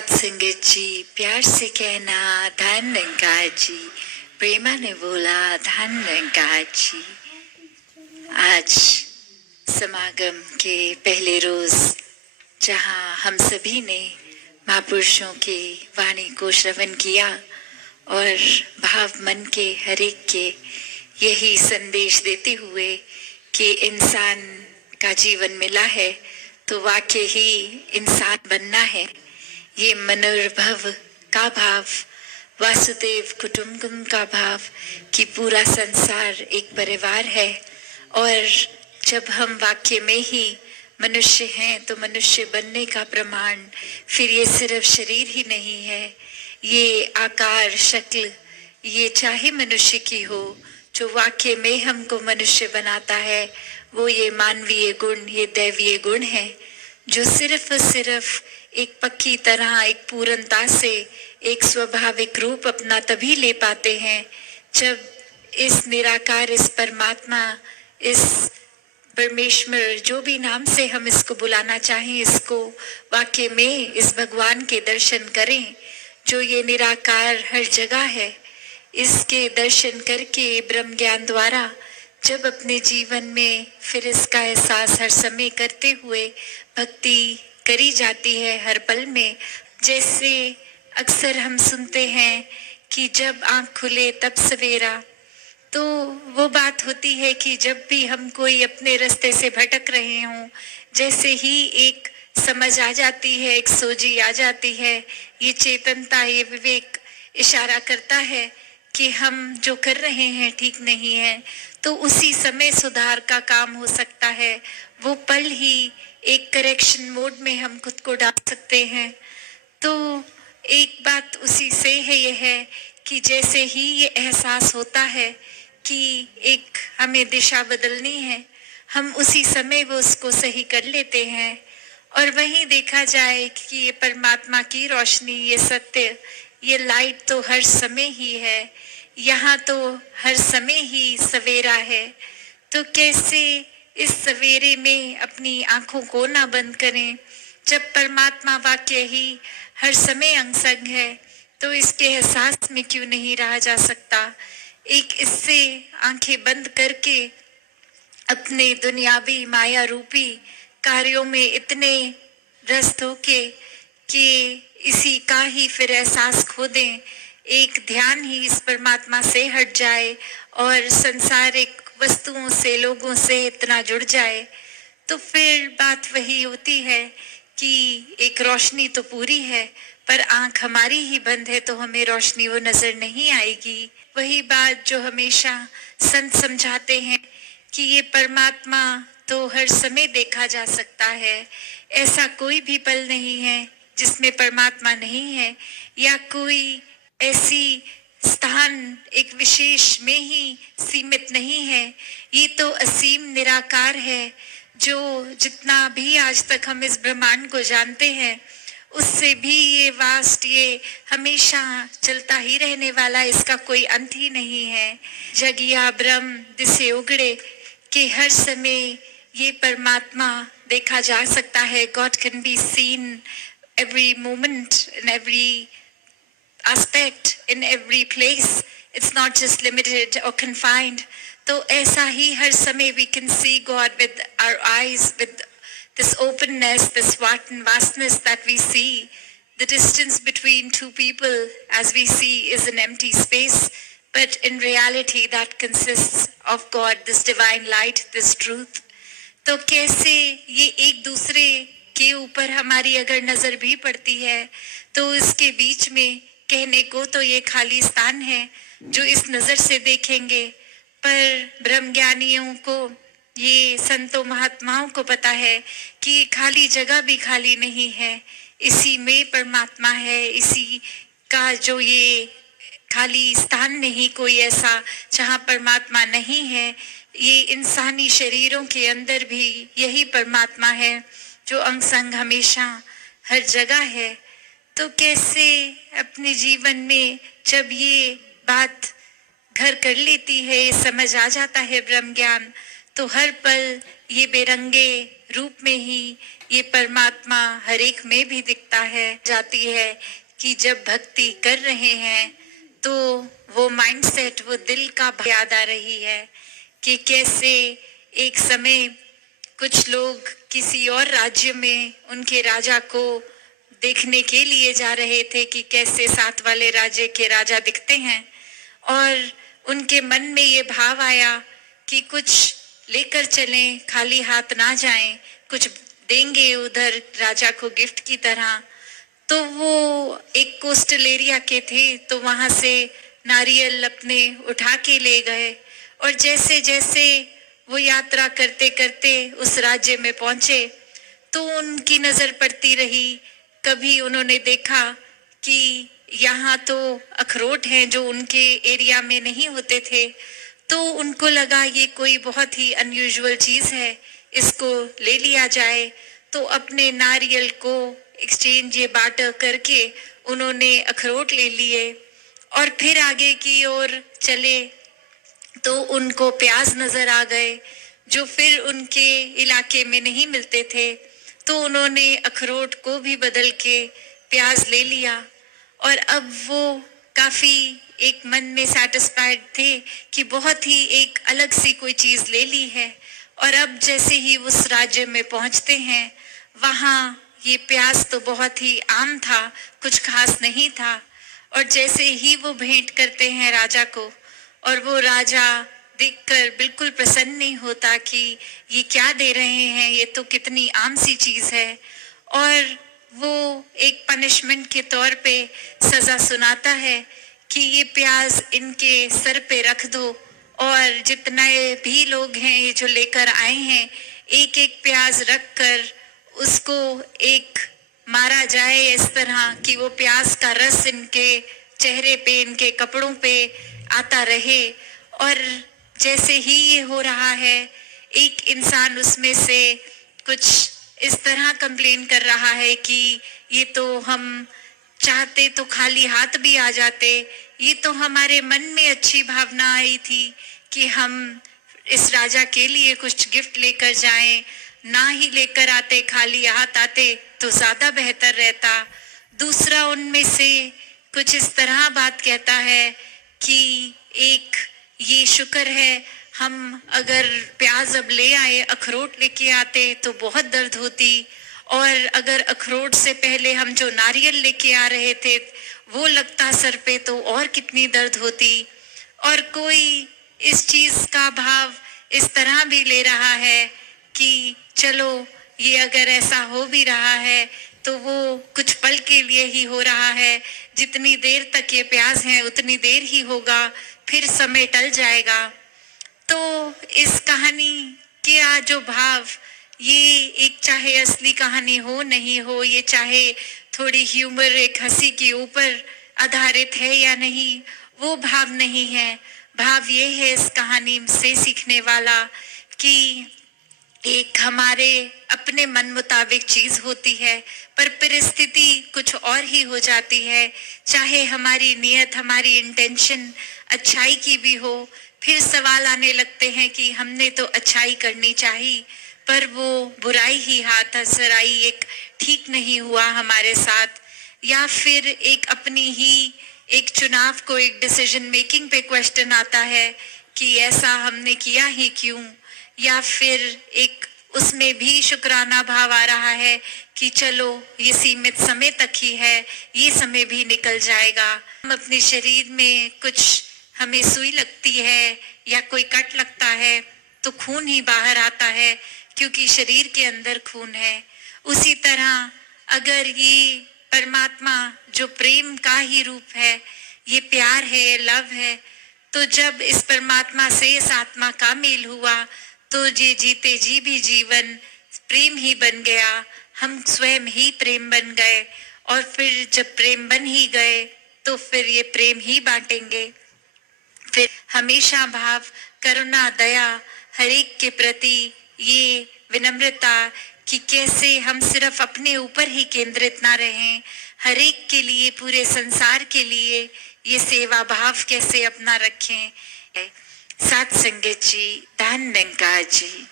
सत्संगत जी, प्यार से कहना धन निरंकार जी। प्रेमा ने बोला धन निरंकार जी। आज समागम के पहले रोज जहां हम सभी ने महापुरुषों की वाणी को श्रवण किया और भाव मन के हर एक के यही संदेश देते हुए कि इंसान का जीवन मिला है तो वाकई ही इंसान बनना है। ये मनोर्भव का भाव, वासुदेव कुटुंबकम का भाव कि पूरा संसार एक परिवार है और जब हम वाक्य में ही मनुष्य हैं तो मनुष्य बनने का प्रमाण फिर ये सिर्फ शरीर ही नहीं है, ये आकार शक्ल, ये चाहे मनुष्य की हो, जो वाक्य में हमको मनुष्य बनाता है वो ये मानवीय गुण, ये दैवीय गुण है जो सिर्फ और सिर्फ एक पक्की तरह, एक पूर्णता से एक स्वाभाविक रूप अपना तभी ले पाते हैं जब इस निराकार, इस परमात्मा, इस परमेश्वर, जो भी नाम से हम इसको बुलाना चाहें, इसको वाकई में इस भगवान के दर्शन करें जो ये निराकार हर जगह है। इसके दर्शन करके ब्रह्म ज्ञान द्वारा जब अपने जीवन में फिर इसका एहसास हर समय करते हुए भक्ति करी जाती है हर पल में। जैसे अक्सर हम सुनते हैं कि जब आँख खुले तब सवेरा, तो वो बात होती है कि जब भी हम कोई अपने रास्ते से भटक रहे हों, जैसे ही एक समझ आ जाती है, एक सोझी आ जाती है, ये चेतनता, ये विवेक इशारा करता है कि हम जो कर रहे हैं ठीक नहीं है, तो उसी समय सुधार का काम हो सकता है। वो पल ही एक करेक्शन मोड में हम खुद को डाल सकते हैं। तो एक बात उसी से है, ये है कि जैसे ही ये एहसास होता है कि एक हमें दिशा बदलनी है, हम उसी समय वो उसको सही कर लेते हैं। और वहीं देखा जाए कि ये परमात्मा की रोशनी, ये सत्य, ये लाइट तो हर समय ही है, यहाँ तो हर समय ही सवेरा है। तो कैसे इस सवेरे में अपनी आंखों को ना बंद करें। जब परमात्मा वाक्य ही हर समय अंग संग है तो इसके एहसास में क्यों नहीं रहा जा सकता। एक इससे आंखें बंद करके अपने दुनियावी माया रूपी कार्यों में इतने व्यस्त होके कि इसी का ही फिर एहसास खो दें, एक ध्यान ही इस परमात्मा से हट जाए और संसारिक वस्तुओं से, लोगों से इतना जुड़ जाए, तो फिर बात वही होती है कि एक रोशनी तो पूरी है पर आंख हमारी ही बंद है तो हमें रोशनी वो नजर नहीं आएगी। वही बात जो हमेशा संत समझाते हैं कि ये परमात्मा तो हर समय देखा जा सकता है, ऐसा कोई भी पल नहीं है जिसमें परमात्मा नहीं है, या कोई ऐसी स्थान एक विशेष में ही सीमित नहीं है। ये तो असीम निराकार है जो जितना भी आज तक हम इस ब्रह्मांड को जानते हैं उससे भी ये वास्ट, ये हमेशा चलता ही रहने वाला, इसका कोई अंत ही नहीं है। जगिया ब्रह्म दिसे उगड़े कि हर समय ये परमात्मा देखा जा सकता है। God can be seen every moment, in every aspect, in every place. It's not just limited or confined. तो ऐसा ही हर समय we can see God with our eyes, with this openness, this vastness that we see. The distance between two people, as we see, is an empty space, but in reality that consists of God, this divine light, this truth. तो कैसे ये एक दूसरे के ऊपर हमारी अगर नजर भी पड़ती है तो इसके बीच में कहने को तो ये खाली स्थान है जो इस नजर से देखेंगे, पर ब्रह्मज्ञानियों को, ये संतों महात्माओं को पता है कि ये खाली जगह भी खाली नहीं है, इसी में परमात्मा है। इसी का जो ये खाली स्थान नहीं कोई ऐसा जहाँ परमात्मा नहीं है, ये इंसानी शरीरों के अंदर भी यही परमात्मा है जो अंग संग हमेशा हर जगह है। तो कैसे अपने जीवन में जब ये बात घर कर लेती है, ये समझ आ जाता है ब्रह्म ज्ञान, तो हर पल ये बेरंगे रूप में ही ये परमात्मा हर एक में भी दिखता है जाती है कि जब भक्ति कर रहे हैं तो वो माइंडसेट, वो दिल का याद आ रही है कि कैसे एक समय कुछ लोग किसी और राज्य में उनके राजा को देखने के लिए जा रहे थे कि कैसे साथ वाले राज्य के राजा दिखते हैं, और उनके मन में ये भाव आया कि कुछ लेकर चलें, खाली हाथ ना जाएं, कुछ देंगे उधर राजा को गिफ्ट की तरह। तो वो एक कोस्टल एरिया के थे, तो वहां से नारियल अपने उठा के ले गए, और जैसे जैसे वो यात्रा करते करते उस राज्य में पहुंचे तो उनकी नजर पड़ती रही। कभी उन्होंने देखा कि यहाँ तो अखरोट हैं जो उनके एरिया में नहीं होते थे, तो उनको लगा ये कोई बहुत ही अनयूजुअल चीज है, इसको ले लिया जाए। तो अपने नारियल को एक्सचेंज ये बार्टर करके उन्होंने अखरोट ले लिए और फिर आगे की ओर चले तो उनको प्याज नजर आ गए जो फिर उनके इलाके में नहीं मिलते थे। तो उन्होंने अखरोट को भी बदल के प्याज ले लिया, और अब वो काफी एक मन में सैटिस्फाइड थे कि बहुत ही एक अलग सी कोई चीज ले ली है। और अब जैसे ही उस राज्य में पहुंचते हैं, वहां ये प्याज तो बहुत ही आम था, कुछ खास नहीं था। और जैसे ही वो भेंट करते हैं राजा को, और वो राजा देखकर बिल्कुल प्रसन्न नहीं होता कि ये क्या दे रहे हैं, ये तो कितनी आम सी चीज है। और वो एक पनिशमेंट के तौर पे सजा सुनाता है कि ये प्याज इनके सर पे रख दो, और जितने भी लोग हैं ये जो लेकर आए हैं, एक एक प्याज रख कर उसको एक मारा जाए इस तरह कि वो प्याज का रस इनके चेहरे पे, इनके कपड़ों पे आता रहे। और जैसे ही ये हो रहा है, एक इंसान उसमें से कुछ इस तरह कंप्लेन कर रहा है कि ये तो हम चाहते तो खाली हाथ भी आ जाते, ये तो हमारे मन में अच्छी भावना आई थी कि हम इस राजा के लिए कुछ गिफ्ट लेकर जाएं, ना ही लेकर आते, खाली हाथ आते तो ज्यादा बेहतर रहता। दूसरा उनमें से कुछ इस तरह बात कहता है कि एक ये शुक्र है, हम अगर प्याज अब ले आए, अखरोट लेके आते तो बहुत दर्द होती, और अगर अखरोट से पहले हम जो नारियल लेके आ रहे थे वो लगता सर पे तो और कितनी दर्द होती। और कोई इस चीज का भाव इस तरह भी ले रहा है कि चलो ये अगर ऐसा हो भी रहा है तो वो कुछ पल के लिए ही हो रहा है, जितनी देर तक ये प्यास है उतनी देर ही होगा, फिर समय टल जाएगा। तो इस कहानी का जो भाव, ये एक चाहे असली कहानी हो नहीं हो, ये चाहे थोड़ी ह्यूमर एक हंसी के ऊपर आधारित है या नहीं, वो भाव नहीं है। भाव ये है इस कहानी से सीखने वाला कि एक हमारे अपने मन मुताबिक चीज होती है पर परिस्थिति कुछ और ही हो जाती है। चाहे हमारी नियत, हमारी इंटेंशन अच्छाई की भी हो, फिर सवाल आने लगते हैं कि हमने तो अच्छाई करनी चाहिए पर वो बुराई ही हाथ असर आई, एक ठीक नहीं हुआ हमारे साथ। या फिर एक अपनी ही एक चुनाव को, एक डिसीजन मेकिंग पे क्वेश्चन आता है कि ऐसा हमने किया ही क्यों। या फिर एक उसमें भी शुक्राना भाव आ रहा है कि चलो ये सीमित समय तक ही है, ये समय भी निकल जाएगा। हम अपने शरीर में कुछ, हमें सुई लगती है या कोई कट लगता है तो खून ही बाहर आता है क्योंकि शरीर के अंदर खून है। उसी तरह अगर ये परमात्मा जो प्रेम का ही रूप है, ये प्यार है, लव है, तो जब इस परमात्मा से इस आत्मा का मेल हुआ तो ये जीते जी भी जीवन प्रेम ही बन गया, हम स्वयं ही प्रेम बन गए। और फिर जब प्रेम बन ही गए तो फिर ये प्रेम ही बांटेंगे। फिर हमेशा भाव करुणा, दया, हर एक के प्रति ये विनम्रता कि कैसे हम सिर्फ अपने ऊपर ही केंद्रित ना रहें, हर एक के लिए, पूरे संसार के लिए ये सेवा भाव कैसे अपना रखें। सत्संगत जी, धन निरंकार जी।